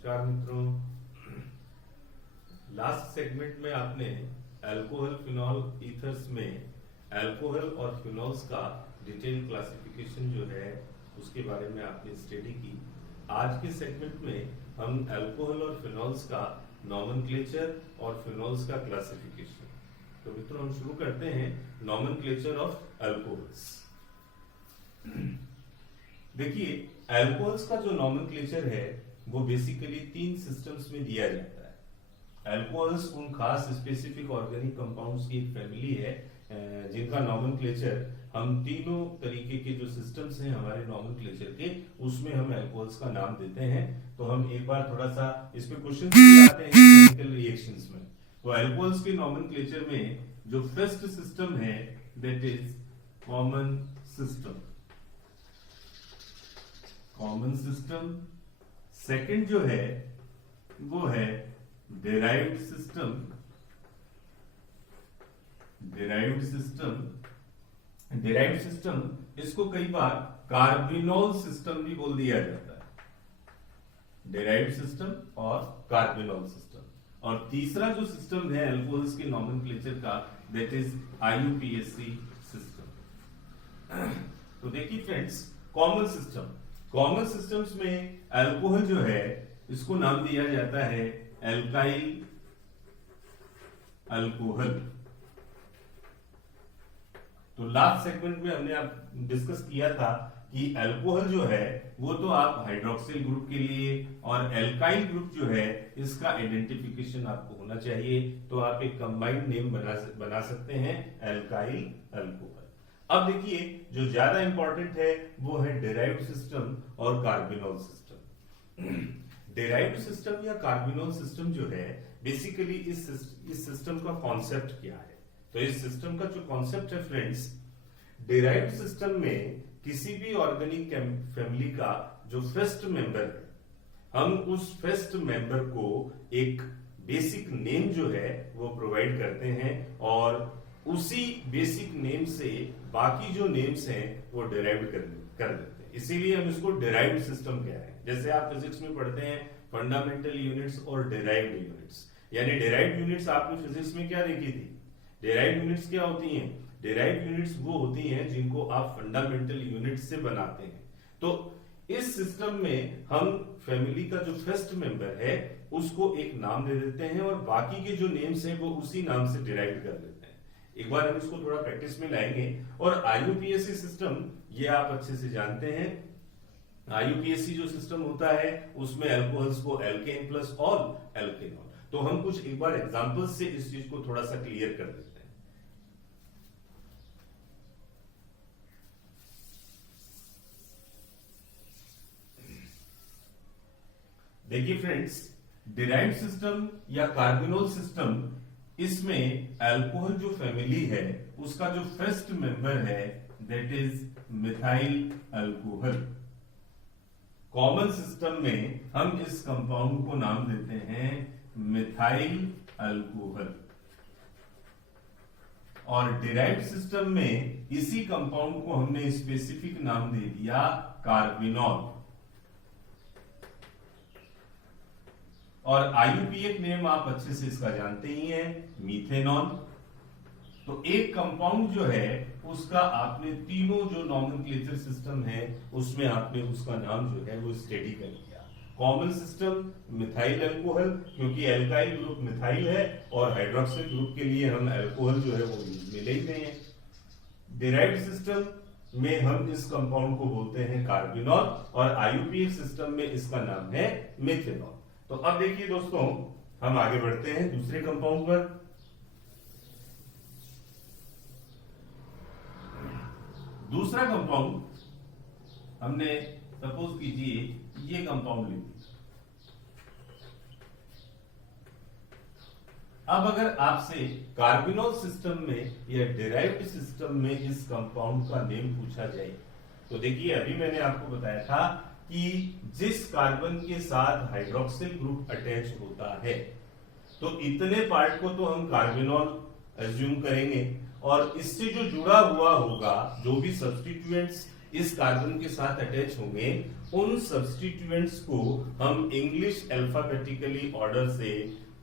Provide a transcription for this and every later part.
नमस्कार मित्रों, last segment में आपने अल्कोहल फिनॉल ईथर्स में अल्कोहल और फिनॉल्स का डिटेल क्लासिफिकेशन जो है उसके बारे में आपने स्टडी की। आज के सेगमेंट में हम अल्कोहल और फिनॉल्स का नॉमेनक्लेचर और फिनॉल्स का क्लासिफिकेशन। तो मित्रों हम शुरू करते हैं नॉमेनक्लेचर ऑफ अल्कोहल्स। देखिए अल्कोहल्स का जो नॉमेनक्लेचर है वो बेसिकली 3 सिस्टम्स में दिया जाता है। अल्कोहल्स उन खास स्पेसिफिक ऑर्गेनिक कंपाउंड्स की एक फैमिली है जिनका नॉमेनक्लेचर हम तीनों तरीके के जो सिस्टम्स हैं हमारे नॉमेनक्लेचर के उसमें हम अल्कोहल्स का नाम देते हैं। तो हम एक बार थोड़ा सा इस पे क्वेश्चंस भी आते हैं केमिकल रिएक्शंस में। तो अल्कोहल्स के नॉमेनक्लेचर में जो फर्स्ट सिस्टम है that is common system. Common system. Second जो है वो है derived system. Derived system. Derived system इसको कई बार कार्बिनोल सिस्टम भी बोल दिया जाता है। डिराइव्ड सिस्टम और कार्बिनोल सिस्टम। और तीसरा जो सिस्टम है अल्कोहल्स के नॉमेनक्लेचर का दैट इज IUPAC सिस्टम। तो देखिए friends, common system. Common systems में अल्कोहल जो है इसको नाम दिया जाता है एल्काइल अल्कोहल। तो लास्ट सेगमेंट में हमने आप डिस्कस किया था कि अल्कोहल जो है वो तो आप हाइड्रोक्सिल ग्रुप के लिए और एल्काइल ग्रुप जो है इसका आइडेंटिफिकेशन आपको होना चाहिए। तो आप एक कंबाइंड नेम बना सकते हैं एल्काइल अल्कोहल। अब देखिए जो ज्यादा इंपॉर्टेंट है वो है डिराइव्ड सिस्टम और कार्बिनोल सिस्टम। डिराइव्ड सिस्टम या कार्बिनोल सिस्टम जो है बेसिकली इस सिस्टम का कॉन्सेप्ट क्या है। तो इस सिस्टम का जो कॉन्सेप्ट है फ्रेंड्स, डिराइव्ड सिस्टम में किसी भी ऑर्गेनिक फैमिली का जो फर्स्ट मेंबर है हम उस फर्स्ट मेंबर को एक बेसिक नेम जो है वो प्रोवाइड करते हैं और उसी बेसिक नेम से बाकी जो नेम्स हैं वो डिराइव कर देते हैं। इसीलिए हम इसको डिराइव्ड सिस्टम कह रहे हैं। जैसे आप फिजिक्स में पढ़ते हैं फंडामेंटल यूनिट्स और डिराइव्ड यूनिट्स। यानी डिराइव्ड यूनिट्स आपने फिजिक्स में क्या देखी थी? डिराइव्ड यूनिट्स क्या होती हैं? डिराइव्ड यूनिट्स वो होती हैं जिनको आप फंडामेंटल यूनिट्स से बनाते हैं। तो इस सिस्टम में हम फैमिली का जो फर्स्ट मेंबर है उसको एक नाम दे देते हैं और बाकी के जो नेम्स हैं वो उसी नाम से डिराइव कर देते हैं। एक बार हम इसको थोड़ा प्रैक्टिस में लाएंगे। और IUPAC सिस्टम ये आप अच्छे से जानते हैं। IUPAC जो सिस्टम होता है उसमें अल्कोहल्स को एल्केन प्लस ऑल एल्केनॉल। तो हम कुछ एक बार एग्जांपल्स से इस चीज को थोड़ा सा क्लियर कर देते हैं। देखिए फ्रेंड्स, डिराइव्ड सिस्टम या कार्बिनोल सिस्टम इसमें अल्कोहल जो फैमिली है उसका जो फर्स्ट मेंबर है that is methyl alcohol. Common system में हम इस कंपाउंड को नाम देते हैं मिथाइल अल्कोहल और डिराइव्ड सिस्टम में इसी कंपाउंड को हमने स्पेसिफिक नाम दे दिया कार्बिनोल। और IUPAC नेम आप अच्छे से इसका जानते ही हैं, मीथेनॉल। तो एक कंपाउंड जो है उसका आपने तीनों जो नॉमेनक्लेचर सिस्टम है उसमें आपने उसका नाम जो है वो स्टडी कर लिया। कॉमन सिस्टम मिथाइल अल्कोहल, क्योंकि एल्काइल ग्रुप मिथाइल है और हाइड्रोक्सिल ग्रुप के लिए हम अल्कोहल जो है वो यूज में ले ही रहे हैं। डिराइव्ड सिस्टम में हम इस कंपाउंड को बोलते हैं कार्बिनोल और IUPAC सिस्टम में इसका नाम है मिथेनॉल। तो अब देखिए दोस्तों, हम आगे बढ़ते हैं दूसरे कंपाउंड पर। दूसरा कंपाउंड हमने सपोज कीजिए ये कंपाउंड ले लिया। अब अगर आपसे कार्बिनोल सिस्टम में या डिराइव्ड सिस्टम में इस कंपाउंड का नेम पूछा जाए तो देखिए अभी मैंने आपको बताया था कि जिस कार्बन के साथ हाइड्रोक्सिल ग्रुप अटैच होता है तो इतने पार्ट को तो हम कार्बिनोल एज्यूम करेंगे और इससे जो जुड़ा हुआ होगा जो भी सब्स्टिट्यूएंट्स इस कार्बन के साथ अटैच होंगे उन सब्स्टिट्यूएंट्स को हम इंग्लिश अल्फाबेटिकली ऑर्डर से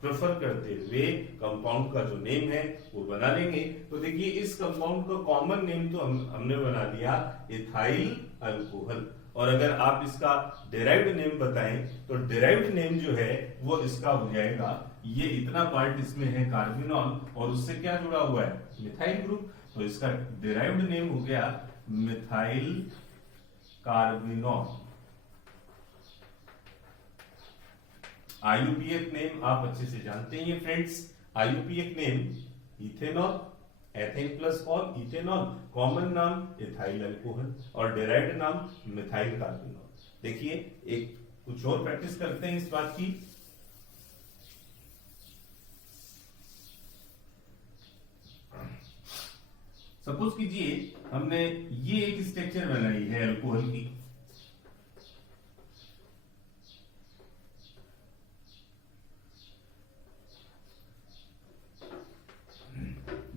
प्रेफर करते हुए कंपाउंड का जो नेम है वो बना लेंगे। तो देखिए इस कंपाउंड का कॉमन नेम तो हमने बना दिया इथाइल अल्कोहल, और अगर आप इसका डिराइव्ड नेम बताएं तो डिराइव्ड नेम जो है वो इसका हो जाएगा, ये इतना पार्ट इसमें है कार्बिनॉल और उससे क्या जुड़ा हुआ है मिथाइल ग्रुप, तो इसका डिराइव्ड नेम हो गया मिथाइल कार्बिनॉल। आईयूपीएक नेम आप अच्छे से जानते ही हैं friends, IUPAC name ethanol, ethane plus all ethanol, common नाम इथाइल अल्कोहल और डिराइव्ड नाम मिथाइल कार्बिनॉल। देखिए एक कुछ और प्रैक्टिस करते हैं इस बात की। सपोज कीजिए हमने ये एक स्ट्रक्चर बनाई है अल्कोहल की,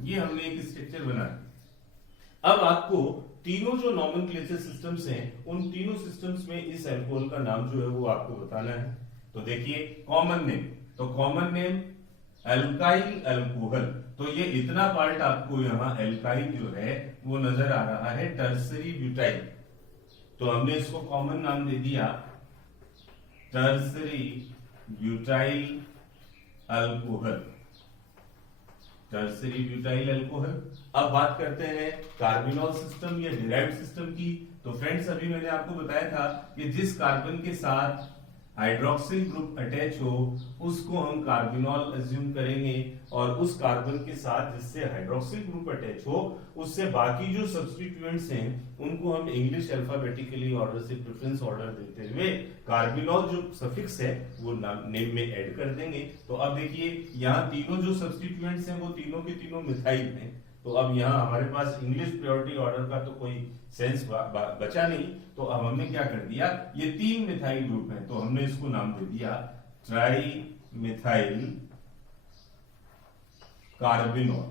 ये हमने एक स्ट्रक्चर बनाया। अब आपको तीनों जो नॉमेनक्लेचर सिस्टम्स हैं उन तीनों सिस्टम्स में इस अल्कोहल का नाम जो है वो आपको बताना है। तो देखिए कॉमन नेम, तो कॉमन नेम अल्काइल अल्कोहल, तो ये इतना पार्ट आपको यहाँ अल्काइल जो है वो नजर आ रहा है टर्सरी ब्यूटाइल, तो हमने इसको कॉमन नाम दे दिया tertiary butyl alcohol, tertiary butyl alcohol. अब बात करते हैं कार्बिनॉल सिस्टम या डिराइव्ड सिस्टम की। तो फ्रेंड्स अभी मैंने आपको बताया था कि जिस कार्बन के साथ हाइड्रोक्सिल ग्रुप अटैच हो उसको हम कार्बिनॉल अज्यूम करेंगे, और उस कार्बन के साथ जिससे हाइड्रोक्सिल ग्रुप अटैच हो उससे बाकी जो सब्स्टिट्यूएंट्स हैं उनको हम इंग्लिश अल्फाबेटिकली ऑर्डर से प्रेफरेंस ऑर्डर देते हुए कार्बिनॉल जो सफिक्स है वो नेम में ऐड कर देंगे। तो अब देखिए यहाँ तीनों जो सब्स्टिट्यूएंट्स हैं वो तीनों के तीनों मिथाइल हैं, तो अब यहाँ हमारे पास इंग्लिश प्रायोरिटी ऑर्डर का तो कोई सेंस बचा नहीं, तो अब हमने क्या कर दिया, ये तीन मिथाइल ग्रुप हैं तो हमने इसको नाम दे दिया tri methyl carbinol,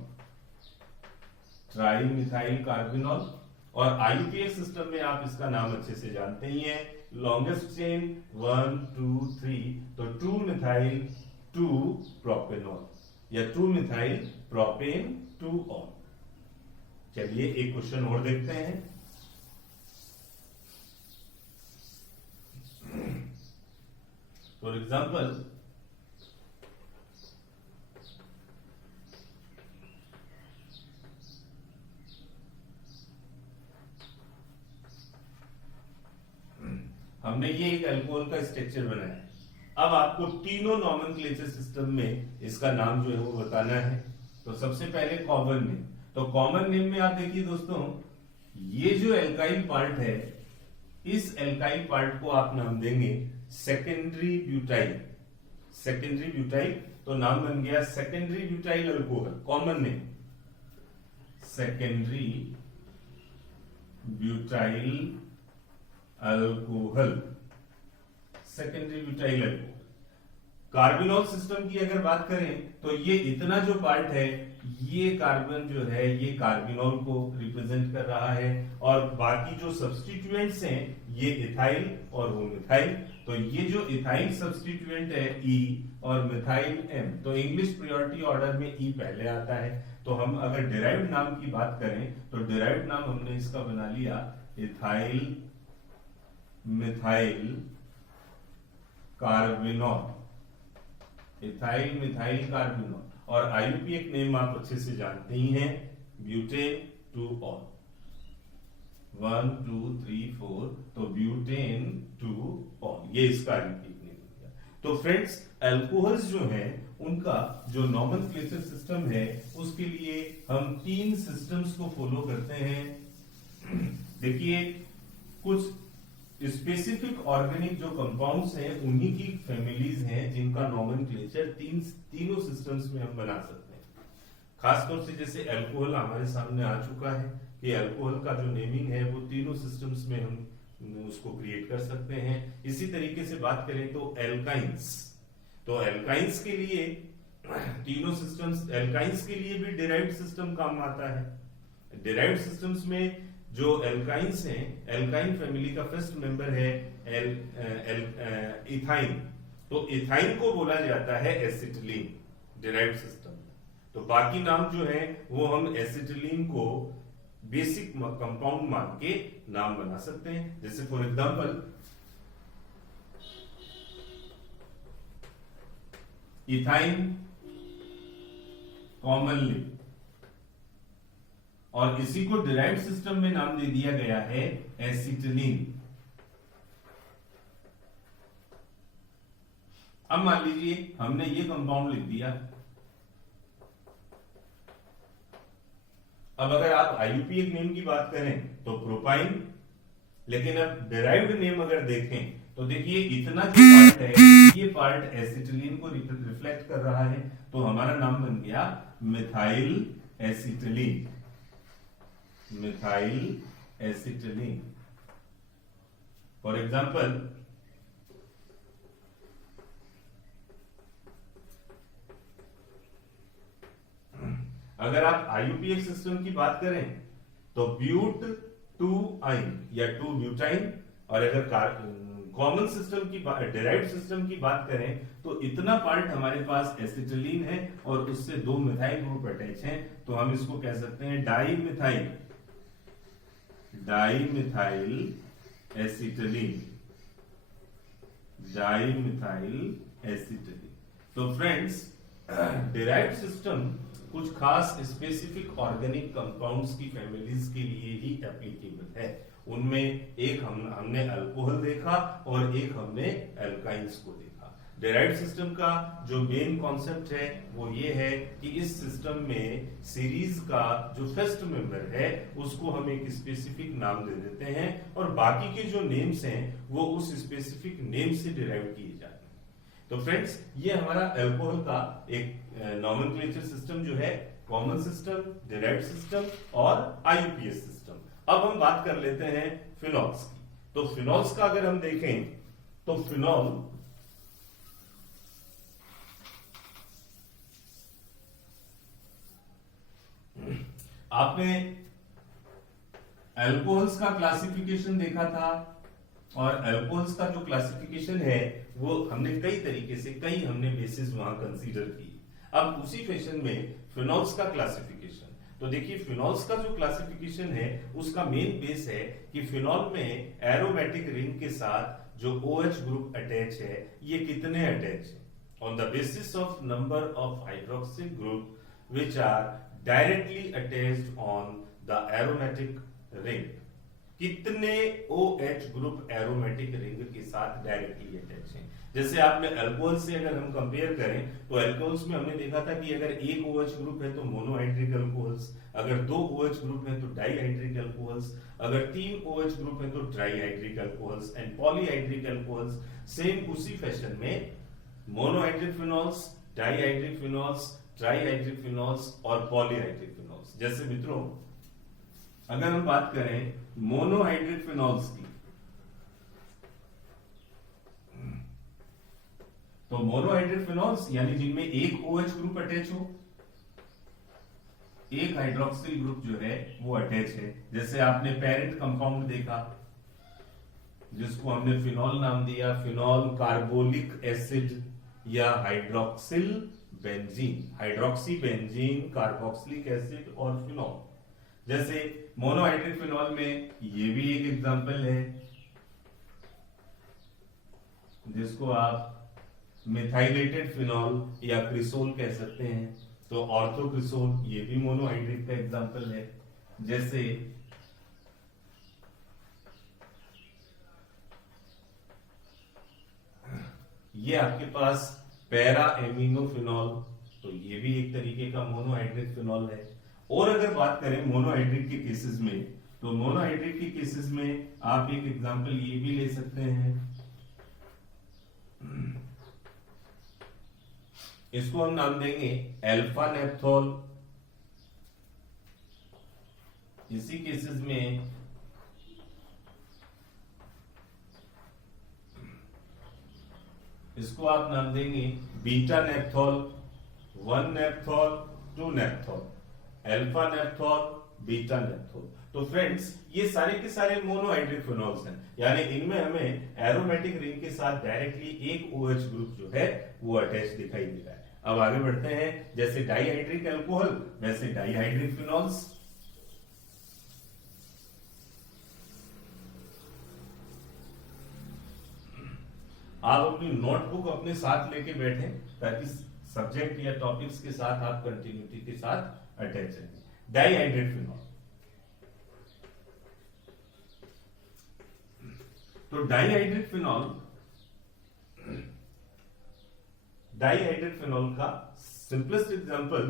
tri methyl carbinol. और आईयूपीएक सिस्टम में आप इसका नाम अच्छे से जानते ही हैं, लॉन्गेस्ट चेन 1 2 3, तो 2 मिथाइल 2 प्रोपेनॉल या 2 मिथाइल प्रोपेन 2 ऑल। चलिए एक क्वेश्चन और देखते हैं। फॉर एग्जाम्पल हमने ये एक अल्कोहल का स्ट्रक्चर बनाया। अब आपको तीनों नॉमेनक्लेचर सिस्टम में इसका नाम जो है वो बताना है। तो सबसे पहले कॉमन नेम, तो कॉमन नेम में आप देखिए दोस्तों ये जो एल्काइल पार्ट है इस एल्काइल पार्ट को आप नाम देंगे सेकेंडरी ब्यूटाइल, सेकेंडरी ब्यूटाइल, तो नाम बन गया secondary butyl alcohol, common name secondary butyl alcohol, secondary butyl alcohol. Carbinol system की अगर बात करें तो ये इतना जो पार्ट है ये कार्बन जो है ये कार्बिनॉल को रिप्रेजेंट कर रहा है, और बाकी जो सब्स्टिट्यूएंट्स हैं ये इथाइल और वो मिथाइल। तो ये जो इथाइल सब्स्टिट्यूएंट है ई और मिथाइल एम, तो इंग्लिश प्रायोरिटी ऑर्डर में ई पहले आता है। तो हम अगर डिराइव्ड नाम की बात करें तो डिराइव्ड नाम हमने इसका बना लिया ethyl methyl carbinol, ethyl methyl carbinol. और आईयूपीएक नेम आप अच्छे से जानते ही हैं ब्यूटेन 2 ऑल, 1 2 3 4, तो ब्यूटेन 2 ऑल, ये इसका आईयूपीएक नेम हो गया। तो फ्रेंड्स अल्कोहल्स जो हैं उनका जो नॉमेनक्लेचर सिस्टम है उसके लिए हम 3 सिस्टम्स को फॉलो करते हैं। देखिए कुछ स्पेसिफिक ऑर्गेनिक जो कंपाउंड्स हैं उन्हीं की फैमिलीज हैं जिनका नॉमेनक्लेचर तीनों सिस्टम्स में हम बना सकते हैं। खासतौर से जैसे अल्कोहल हमारे सामने आ चुका है कि अल्कोहल का जो नेमिंग है वो तीनों सिस्टम्स में हम उसको क्रिएट कर सकते हैं। इसी तरीके से बात करें तो एल्काइंस, तो एल्काइंस के लिए तीनों सिस्टम्स, एल्काइंस के लिए भी डिराइव्ड सिस्टम काम आता है। डिराइव्ड सिस्टम्स में जो एल्काइंस हैं, एल्काइन फैमिली का फर्स्ट मेंबर है इथाइन, तो इथाइन को बोला जाता है एसिटिलीन डिराइव्ड सिस्टम। तो बाकी नाम जो है वो हम एसिटिलीन को बेसिक कंपाउंड मान के नाम बना सकते हैं। जैसे फॉर एग्जांपल इथाइन कॉमनली, और इसी को डिराइव्ड सिस्टम में नाम दे दिया गया है एसिटिलीन। अब मान लीजिए हमने ये कंपाउंड लिख दिया। अब अगर आप आईयूपीएक नेम की बात करें तो प्रोपाइन, लेकिन अब डिराइव्ड नेम अगर देखें तो देखिए इतना जो पार्ट है ये पार्ट एसिटिलीन को रिफ्लेक्ट कर रहा है, तो हमारा नाम बन गया methyl acetylene, methyl acetylene. For example अगर आप आईयूपीएक सिस्टम की बात करें तो ब्यूट 2-आइन या 2-ब्यूटाइन, और अगर कॉमन सिस्टम की डिराइव्ड सिस्टम की बात करें तो इतना पार्ट हमारे पास एसिटिलीन है और उससे 2 मिथाइल ग्रुप अटैच हैं, तो हम इसको कह सकते हैं डाईमिथाइल एसिटिलीन, डाईमिथाइल एसिटिलीन। तो फ्रेंड्स, डिराइव्ड सिस्टम कुछ खास स्पेसिफिक ऑर्गेनिक कंपाउंड्स की फैमिलीज के लिए ही एप्लीकेबल है। उनमें एक हमने अल्कोहल देखा और एक हमने एल्काइंस को देखा। डिराइव्ड सिस्टम का जो मेन कॉन्सेप्ट है वो ये है कि इस सिस्टम में सीरीज का जो फर्स्ट मेंबर है उसको हम एक स्पेसिफिक नाम दे देते हैं और बाकी के जो नेम्स हैं वो उस स्पेसिफिक नेम से डिराइव किए जाते हैं। तो फ्रेंड्स, ये हमारा अल्कोहल का एक नॉमेनक्लेचर सिस्टम जो है, कॉमन सिस्टम, डिराइव्ड सिस्टम और आईयूपीएस सिस्टम। अब हम बात कर लेते हैं फिनॉल्स की। तो फिनॉल्स का अगर हम देखें तो फिनॉल आपने अल्कोहल्स का क्लासिफिकेशन देखा था, और अल्कोहल्स का जो क्लासिफिकेशन है वो हमने कई तरीके से हमने बेसिस वहां कंसीडर की। अब उसी फैशन में फिनॉल्स का क्लासिफिकेशन, तो देखिए फिनॉल्स का जो क्लासिफिकेशन है उसका मेन बेस है कि फिनॉल में एरोमेटिक रिंग के साथ जो OH ग्रुप अटैच है ये कितने अटैच है, on the basis of number of hydroxyl group which are directly attached on the aromatic ring. कितने OH ग्रुप एरोमेटिक रिंग के साथ डायरेक्टली अटैच हैं। जैसे आपने अल्कोहल से अगर हम कंपेयर करें तो अल्कोहल्स में हमने देखा था कि अगर एक OH ग्रुप है तो मोनोहाइड्रिक अल्कोहल्स, अगर 2 OH ग्रुप है तो डाईहाइड्रिक अल्कोहल्स, अगर 3 OH ग्रुप है तो trihydric alcohols and polyhydric alcohols. Same उसी फैशन में monohydric phenols, dihydric phenols, trihydric phenols और पॉलीहाइड्रिक फिनॉल्स। जैसे मित्रों अगर हम बात करें मोनोहाइड्रिक फिनॉल्स की, तो मोनोहाइड्रिक फिनॉल्स यानी जिनमें एक OH ग्रुप अटैच हो, एक हाइड्रोक्सिल ग्रुप जो है वो अटैच है। जैसे आपने पेरेंट कंपाउंड देखा जिसको हमने फिनॉल नाम दिया, फिनॉल कार्बोलिक एसिड या hydroxyl benzene, hydroxy benzene, carboxylic acid और फिनॉल। जैसे मोनोहाइड्रिक फिनॉल में ये भी एक एग्जांपल है जिसको आप मिथाइलेटेड फिनॉल या क्रिसोल कह सकते हैं। तो ऑर्थोक्रिसोल ये भी मोनोहाइड्रिक का एग्जांपल है। जैसे ये आपके पास पैरा एमिनो फिनॉल, तो ये भी एक तरीके का मोनोहाइड्रिक फिनॉल है। और अगर बात करें मोनोहाइड्रिक के केसेस में, तो मोनोहाइड्रिक के केसेस में आप एक एग्जांपल ये भी ले सकते हैं, इसको हम नाम देंगे अल्फा नेप्थोल। इसी केसेस में इसको आप नाम देंगे beta naphthol, 1 naphthol, 2 naphthol. Alpha naphthol, beta naphthol. तो फ्रेंड्स ये सारे के सारे मोनोहाइड्रिक फिनॉल्स हैं, यानी इनमें हमें एरोमेटिक रिंग के साथ डायरेक्टली एक OH ग्रुप जो है वो अटैच दिखाई दे रहा है। अब आगे बढ़ते हैं, जैसे डाइहाइड्रिक अल्कोहल वैसे डाइहाइड्रिक फिनॉल्स। आप अपनी नोटबुक अपने साथ लेके बैठे ताकि सब्जेक्ट या टॉपिक्स के साथ आप कंटिन्यूटी के साथ अटैच रहेंगे। डाइहाइड्रेट फिनॉल, तो डाइहाइड्रेट फिनॉल का सिंपलेस्ट एग्जांपल,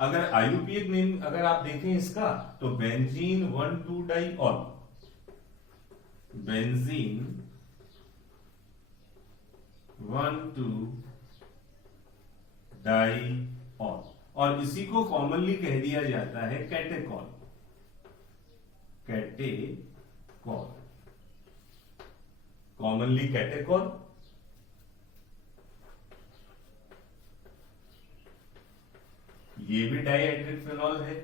अगर IUPAC नेम अगर आप देखें इसका, तो बेंजीन 1,2 डाइऑल, बेंजीन 1,2 डाइऑल, और इसी को कॉमनली कह दिया जाता है कैटेकॉल, कैटेकॉल, कॉमनली कैटेकॉल। ये भी डाइहाइड्रिक फिनॉल है।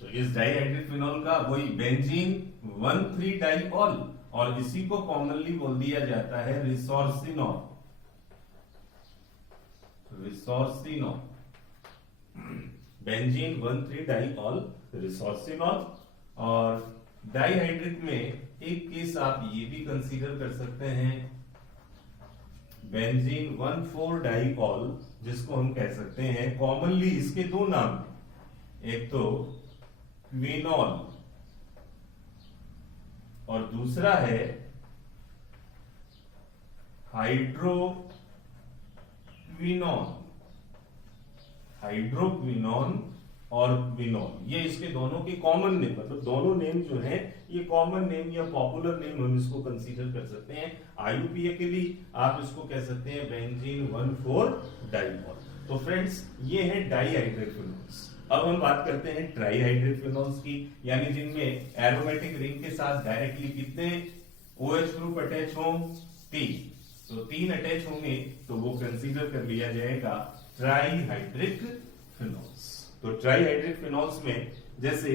तो इस डाइहाइड्रिक फिनॉल का वही बेंजीन 1,3 डाइऑल, और इसी को कॉमनली बोल दिया जाता है resorcinol, resorcinol, benzene 1,3 diol resorcinol. और डाइहाइड्रिक में एक केस आप ये भी कंसीडर कर सकते हैं, बेंजीन 1,4 डाइऑल, जिसको हम कह सकते हैं कॉमनली इसके दो नाम, एक तो क्विनॉल और दूसरा है हाइड्रोक्विनॉन, हाइड्रोक्विनॉन और क्विनॉल, ये इसके दोनों के कॉमन नेम, मतलब दोनों नेम जो हैं ये कॉमन नेम या पॉपुलर नेम हम इसको कंसीडर कर सकते हैं। IUPAC के लिए आप इसको कह सकते हैं बेंजीन 1,4 डाइऑल। तो फ्रेंड्स ये है डाइहाइड्रेट फिनॉल्स। अब हम बात करते हैं ट्राइहाइड्रेट फिनॉल्स की, यानी जिनमें एरोमेटिक रिंग के साथ डायरेक्टली कितने OH ग्रुप अटैच हों, 3। तो 3 अटैच होंगे तो वो कंसीडर कर लिया जाएगा ट्राइहाइड्रिक फिनॉल्स। तो ट्राइहाइड्रिक फिनॉल्स में जैसे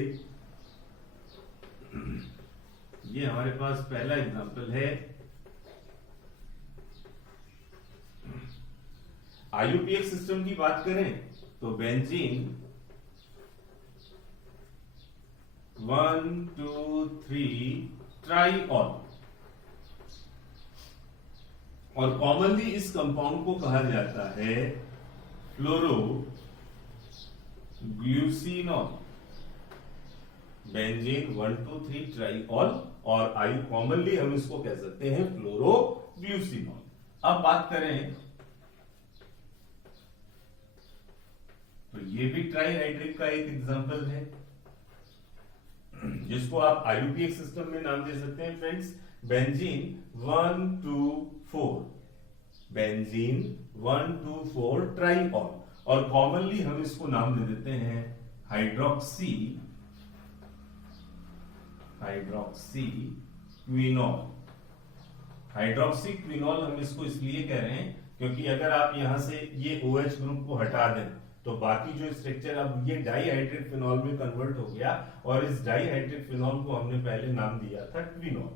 ये हमारे पास पहला एग्जांपल है, IUPAC सिस्टम की बात करें तो बेंजीन 1, 2, 3 ट्राइऑल, और कॉमनली इस कंपाउंड को कहा जाता है फ्लोरोग्लूसिनॉल, बेंजीन 1, 2, 3 ट्राइऑल, और कॉमनली हम इसको कह सकते हैं फ्लोरोग्लूसिनॉल। अब बात करें तो ये भी ट्राइहाइड्रिक का एक एग्जांपल है, जिसको आप IUPAC सिस्टम में नाम दे सकते हैं फ्रेंड्स, बेंजीन 1, 2, 4, बेंजीन 1, 2, 4 ट्राइऑल, और कॉमनली हम इसको नाम दे देते हैं हाइड्रोक्सीक्विनॉल। हाइड्रोक्सीक्विनॉल हम इसको इसलिए कह रहे हैं क्योंकि अगर आप यहां से ये OH ग्रुप को हटा दें तो बाकी जो स्ट्रक्चर, अब ये डाइहाइड्रेट फिनॉल में कन्वर्ट हो गया, और इस डाइहाइड्रेट फिनॉल को हमने पहले नाम दिया था क्विनॉल,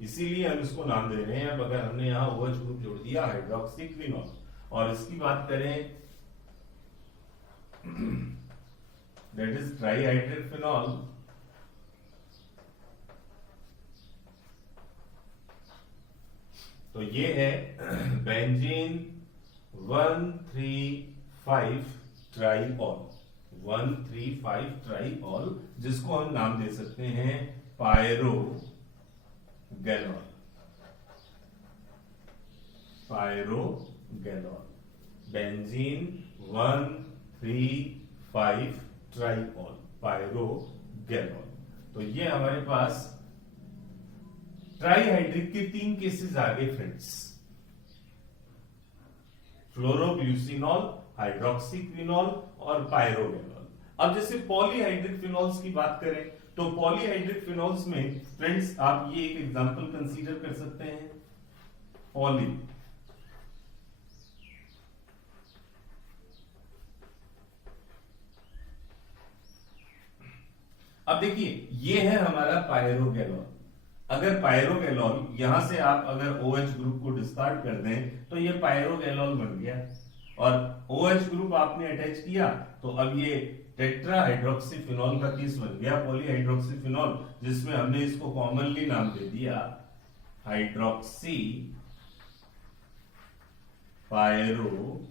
इसीलिए हम इसको नाम दे रहे हैं। अब अगर हमने यहाँ OH ग्रुप जोड़ दिया हाइड्रोक्सीक्विनॉल, और इसकी बात करें दैट इज ट्राइहाइड्रेट फिनॉल, तो ये है बेंजीन 1,3,5 ट्राइऑल, 1,3,5 ट्राइऑल, जिसको हम नाम दे सकते हैं पायरोगैनॉल, पायरोगैनॉल, बेंजीन 1,3,5 ट्राइऑल, पायरोगैनॉल। तो ये हमारे पास ट्राइहाइड्रिक के 3 केसेस आ गए फ्रेंड्स, फ्लोरोग्लूसिनॉल, हाइड्रोक्सीक्विनॉल और पायरोगैनॉल। अब जैसे पॉलीहाइड्रिक फिनॉल्स की बात करें तो पॉलीहाइड्रिक फिनॉल्स में फ्रेंड्स आप ये एक एग्जांपल कंसीडर कर सकते हैं, पॉली, अब देखिए ये है हमारा पायरोगैनॉल। अगर पायरोगैनॉल यहां से आप अगर OH ग्रुप को डिस्कार्ड कर दें तो ये पायरोगैनॉल बन गया, और OH ग्रुप आपने अटैच किया तो अब ये टेट्रा हाइड्रोक्सीफिनॉल का केस बन गया, पॉलीहाइड्रोक्सीफिनॉल, जिसमें हमने इसको कॉमनली नाम दे दिया हाइड्रोक्सी पायरोगैनॉल,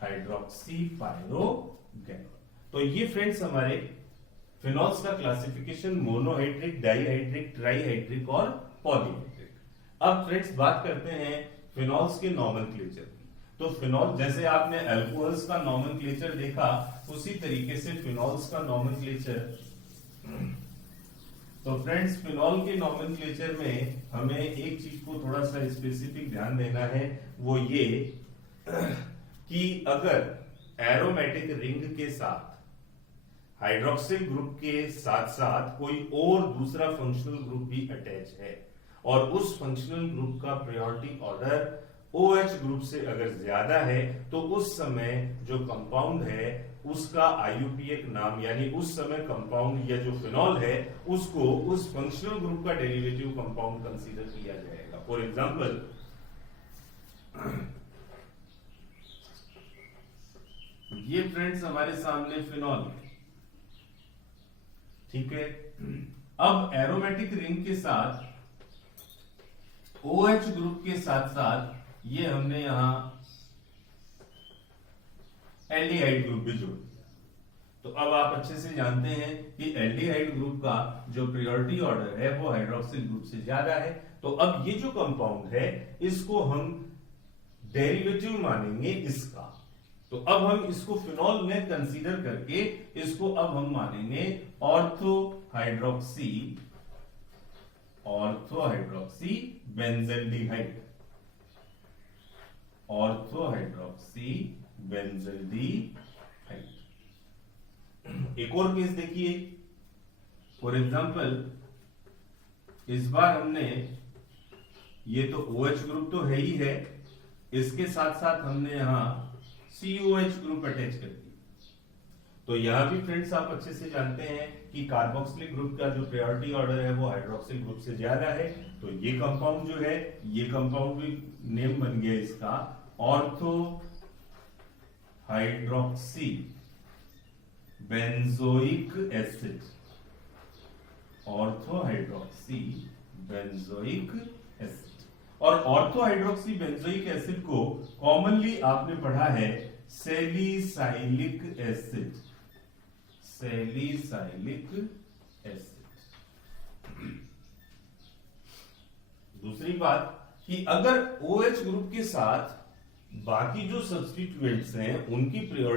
हाइड्रोक्सी पायरोगैनॉल। तो ये फ्रेंड्स हमारे फिनॉल्स का क्लासिफिकेशन मोनोहाइड्रिक, डाईहाइड्रिक, ट्राईहाइड्रिक और पॉलीहाइड्रिक। अब फ्रेंड्स बात करते हैं फिनॉल्स के नॉमेनक्लेचर की। तो फिनॉल, जैसे आपने अल्कोहल्स का नॉमेनक्लेचर देखा उसी तरीके से फिनॉल्स का नॉमेनक्लेचर। तो फ्रेंड्स फिनॉल के नॉमेनक्लेचर में हमें एक चीज को थोड़ा सा स्पेसिफिक ध्यान देना है, वो ये कि अगर एरोमेटिक रिंग के साथ हाइड्रोक्सिल ग्रुप के साथ साथ कोई और दूसरा फंक्शनल ग्रुप भी अटैच है और उस फंक्शनल ग्रुप का प्रायोरिटी ऑर्डर OH ग्रुप से अगर ज्यादा है तो उस समय जो कंपाउंड है उसका IUPAC नाम, यानी उस समय कंपाउंड या जो फिनॉल है उसको उस फंक्शनल ग्रुप का डेरिवेटिव कंपाउंड कंसीडर किया जाएगा। फॉर एग्जांपल ये फ्रेंड्स हमारे सामने फिनॉल, ठीक है। अब एरोमेटिक रिंग के साथ OH ग्रुप के साथ साथ ये हमने यहां एल्डिहाइड ग्रुप भी जोड़ दिया। तो अब आप अच्छे से जानते हैं कि एल्डिहाइड ग्रुप का जो प्रायोरिटी ऑर्डर है वो हाइड्रोक्सिल ग्रुप से ज्यादा है। तो अब ये जो कंपाउंड है इसको हम डेरिवेटिव मानेंगे इसका। तो अब हम इसको फिनॉल में कंसीडर करके इसको अब हम मानेंगे ortho hydroxy benzaldehyde, ortho hydroxy benzaldehyde. एक और केस देखिए, फॉर एग्जांपल इस बार हमने, ये तो OH ग्रुप तो है ही है, इसके साथ साथ हमने यहां COH ग्रुप अटैच कर दिया। तो यहां भी फ्रेंड्स आप अच्छे से जानते हैं कि कार्बोक्सिलिक ग्रुप का जो प्रायोरिटी ऑर्डर है वो हाइड्रोक्सिल ग्रुप से ज्यादा है। तो ये कंपाउंड जो है, ये कंपाउंड भी नेम बन गया इसका ortho hydroxy benzoic acid, ortho hydroxy benzoic acid. और ऑर्थो हाइड्रोक्सी बेंजोइक एसिड को कॉमनली आपने पढ़ा है सैलिसाइलिक एसिड, सैलिसाइलिक एसिड। दूसरी बात कि अगर OH ग्रुप के साथ बाकी जो सब्स्टिट्यूएंट्स हैं उनकी प्रायोरिटी